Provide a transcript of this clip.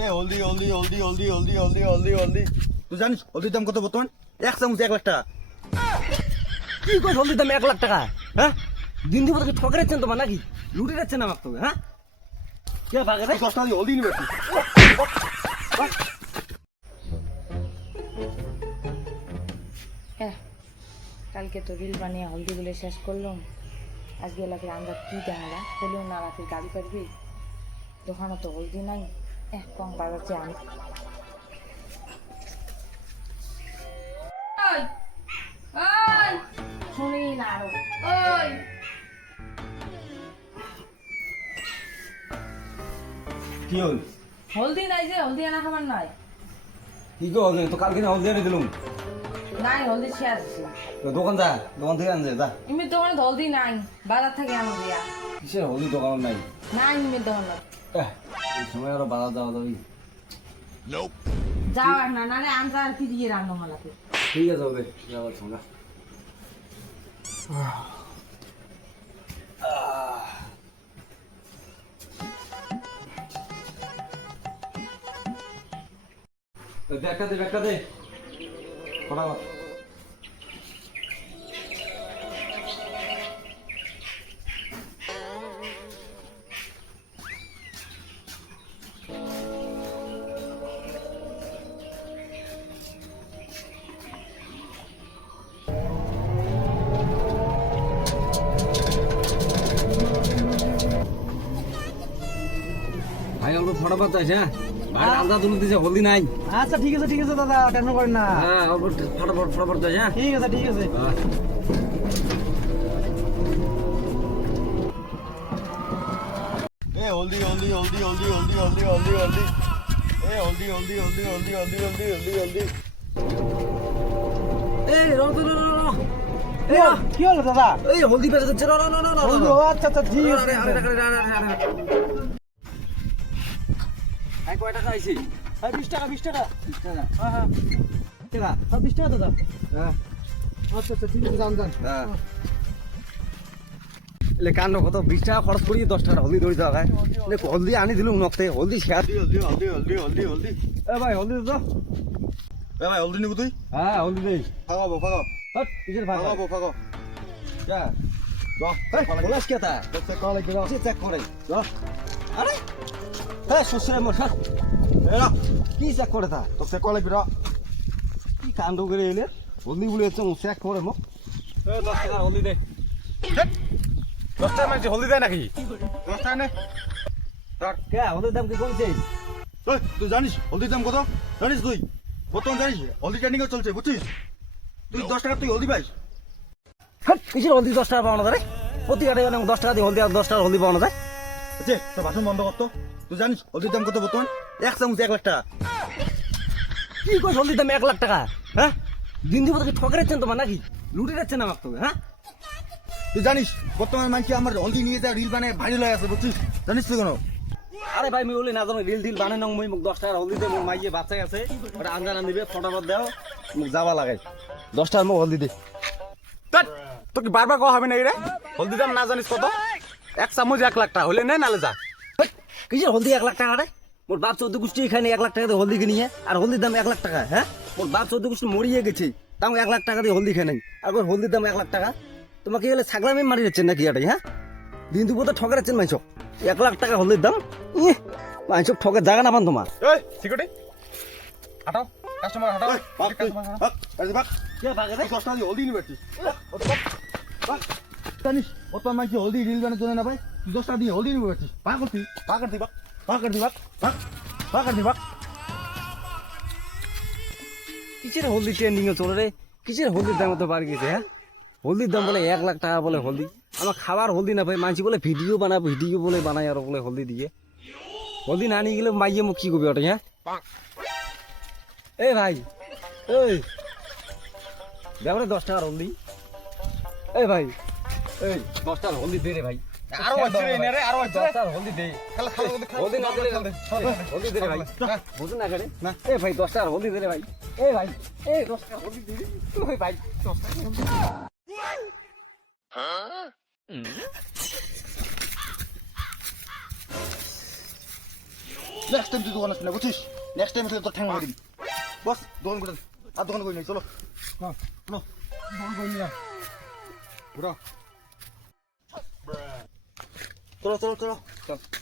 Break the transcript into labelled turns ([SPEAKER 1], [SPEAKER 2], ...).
[SPEAKER 1] এ হলদি হলদি হলদি হলদি হলদি হলদি হলদি হলদি। তুই জানিস হলদির দাম কত বর্তমান? এক চামচ এক লাখ টাকা।
[SPEAKER 2] কি কই হলদির দাম এক লাখ টাকা? হ্যাঁ? দিন দিব তোকে ঠকে যাচ্ছেন তোমার নাকি? লুটে যাচ্ছেন আমাকে তো হ্যাঁ? কে ভাগে রে?
[SPEAKER 1] তুই দশ টাকা দিয়ে হলদি নিবে
[SPEAKER 3] হ্যাঁ কালকে তো রিল বানিয়ে হলদি হলদিগুলো শেষ করলাম। আজকে এলাকার আমরা কি দেখালা হলেও না রাতের গাড়ি পারবি দোকানে তো হলদি নাই। এহ কম বাজাচ্ছে আমি। শুনি না আরও।
[SPEAKER 2] কি হল?
[SPEAKER 3] হলদি নাই যে হলদি আনা খাবার নাই।
[SPEAKER 2] কি গো তো কালকে হলদি এনে দিলুম।
[SPEAKER 3] নাই হলদি শেষ আছে
[SPEAKER 2] দোকান যা দোকান থেকে আনছে যা।
[SPEAKER 3] এমনি দোকানে হলদি নাই বাজার থেকে আনো দিয়া।
[SPEAKER 2] কিসের হলদি দোকান নাই?
[SPEAKER 3] নাই এমনি দোকানে।
[SPEAKER 2] এহ, এই সময় আরও বাজার যাওয়া যাবি
[SPEAKER 3] যাও না নালে আনজা আর কি দিয়ে রান্না মালাতে
[SPEAKER 2] ঠিক আছে হবে। যাওয়ার সঙ্গে ব্যাগটা দে ব্যাগটা দে ফটাফট হ্যাঁ ভাই আলাদা তুলে দিছে হলদি নাই
[SPEAKER 4] আচ্ছা ঠিক আছে ঠিক আছে দাদা টেনশন করেন না
[SPEAKER 2] হ্যাঁ ফটাফট ফটাফট হ্যাঁ
[SPEAKER 4] ঠিক আছে ঠিক আছে
[SPEAKER 2] হ্যাঁ।
[SPEAKER 1] এ হলদি হলদি হলদি হলদি হলদি হলদি হলদি হলদি এ হলদি হলদি হলদি হলদি হলদি হলদি হলদি হলদি
[SPEAKER 2] র র র
[SPEAKER 4] কি হলো দাদা
[SPEAKER 2] এই হলদি পেয়ে যাচ্ছে
[SPEAKER 4] আচ্ছা আচ্ছা ঠিক আছে
[SPEAKER 2] আই কয় টাকা আইছি
[SPEAKER 4] এই, বিশ টাকা বিশ টাকা।
[SPEAKER 2] বিশ টাকা
[SPEAKER 4] হ্যাঁ হ্যাঁ।
[SPEAKER 2] টাকা
[SPEAKER 4] সব বিশ টাকা দাদা
[SPEAKER 2] হ্যাঁ।
[SPEAKER 4] আচ্ছা আচ্ছা ঠিক আছে যান যান
[SPEAKER 2] হ্যাঁ। এলে কাণ্ড কত? বিশ টাকা খরচ করি দশ টাকা হলদি যাওয়া এলে হলদি আনি দিলুম নকতে হলদি শেয়ার।
[SPEAKER 1] হলদি হলদি হলদি হলদি হলদি
[SPEAKER 2] এ ভাই হলদি তো
[SPEAKER 1] এ ভাই হলদি নিবো তুই?
[SPEAKER 2] হ্যাঁ হলদি দেই।
[SPEAKER 1] ফাগাবো
[SPEAKER 2] হট
[SPEAKER 1] ফাগাবো
[SPEAKER 2] যা।
[SPEAKER 1] বাহ লাগবে
[SPEAKER 2] সে চেক করে? আরে হ্যাঁ শ্বশুর মোর
[SPEAKER 1] এ না
[SPEAKER 2] কি চেক করে তা?
[SPEAKER 1] তোর কল লাগবে রা
[SPEAKER 2] কি কাণ্ড করে এলে? হলদি বলে হচ্ছে চেক করে এ দশ টাকা হলদি দে।
[SPEAKER 1] দশ টাকা মানছি হলদি দেয় নাকি? দশ টাকা নে?
[SPEAKER 2] কে হলদির দাম কি কমছে?
[SPEAKER 1] ওই, তুই জানিস হলদির দাম কত? জানিস তুই বর্তমান জানিস হলদি ট্রেন্ডিং চলছে বুঝছিস তুই দশ টাকা তুই হলদি পাইস
[SPEAKER 2] হট কিসের হলদি দশ টাকা পাওয়া যায় রে? প্রতি কাটে মানে দশ টাকা দিয়ে হলদি আর দশ টাকা হলদি পাওয়া যায়
[SPEAKER 1] আচ্ছা তোর ভাষণ বন্ধ করতো তুই জানিস হলদির দাম কত বর্তমান? এক চামচ এক লাখ টাকা।
[SPEAKER 2] কি কই হলদির দাম এক লাখ টাকা? হ্যাঁ? দিন দিব তোকে ঠকে যাচ্ছেন তোমার নাকি? লুটে যাচ্ছেন আমাকে তো হ্যাঁ?
[SPEAKER 1] তুই জানিস বর্তমান মানুষ আমার হলদি নিয়ে যা রিল বানায় ভাইরাল হয়ে আছে বুঝছিস? জানিস তুই কেন?
[SPEAKER 2] আরে ভাই মুই বলি না জানো রিল টিল বানাই নং মুই মোক দশ টাকার হলদি দে মোর মাইয়ে বাচ্চা আছে। ওটা আঞ্জা রান দিবে ফটাফট দাও মোক যাবা লাগে দশ টাকার মোক হলদি দে।
[SPEAKER 4] তোকে বারবার কওয়া হবে না রে? হলদি দাম না জানিস কত? এক চামচ এক লাখ টাকা হলে নে নালে যা।
[SPEAKER 2] কিসের হলদি এক লাখ টাকা রে? মোর বাপ চৌদ্দ গোষ্ঠী এখানে এক লাখ টাকা দিয়ে হলদি কিনিয়ে আর হলদির দাম এক লাখ টাকা হ্যাঁ? মোর বাপ চৌদ্দ গোষ্ঠী মরিয়ে গেছে তাও এক লাখ টাকা দিয়ে হলদি খেয়ে নেই। আর হলদির দাম এক লাখ টাকা? তোমাকে গেলে ছাগলামি মারি যাচ্ছেন নাকি এটাই হ্যাঁ? দিন দুপুর তো ঠকে যাচ্ছেন মাইসক এক লাখ টাকা হলদির দাম? ইহ, মাইসক ঠকের জায়গা না পান তোমার।
[SPEAKER 4] এই সিকিউরিটি। হাঁটাও কাস্টমার হাঁটাও।
[SPEAKER 1] যে হলদি ভাগ। জানিস বর্তমান মানুষ হলদি রিল বানায় চলে না ভাই? তুই দশ টাকা দিয়ে হলদি নিবে তুই। পা করতি পা করতি ভাগ পা করতি ভাগ পা করতি ভাগ
[SPEAKER 2] কিসের হলদি ট্রেন্ডিং এ চলে রে? কিসের হলদির দাম তো বাড়ি গেছে হ্যাঁ? হলদির দাম বলে এক লাখ টাকা বলে হলদি। আমার খাবার হলদি না পাই মানছি বলে ভিডিও বানাবো, ভিডিও বলে বানাই আর বলে হলদি দিয়ে। হলদি না নিয়ে গেলে মাইয়ে মুখ কি করবি ওটা হ্যাঁ? এ ভাই, এই। দেবরে দশ টাকার হলদি। এই ভাই এই দশ টাকার হলদি দে রে ভাই।
[SPEAKER 4] আরও হচ্ছে রে রে, আরও হচ্ছে
[SPEAKER 2] দশ
[SPEAKER 4] রে।
[SPEAKER 2] টাকার হলদি দে।
[SPEAKER 4] খেলা খেলা
[SPEAKER 2] হলদি না দিলে হলদি দে রে ভাই। বুঝুন না করে না। এ ভাই দশ হলদি দে রে ভাই। এ ভাই এ দশ হলদি দে রে। ভাই দশ হলদি দে।
[SPEAKER 1] নেক্সট টাইম তুই দোকান আসবি না বুঝছিস? নেক্সট টাইম তোর ঠ্যাং মারি বস দোকান করে আর দোকান করে নেই চলো। হ্যাঁ। দোকান করে নিলাম চলো চলো চলো চল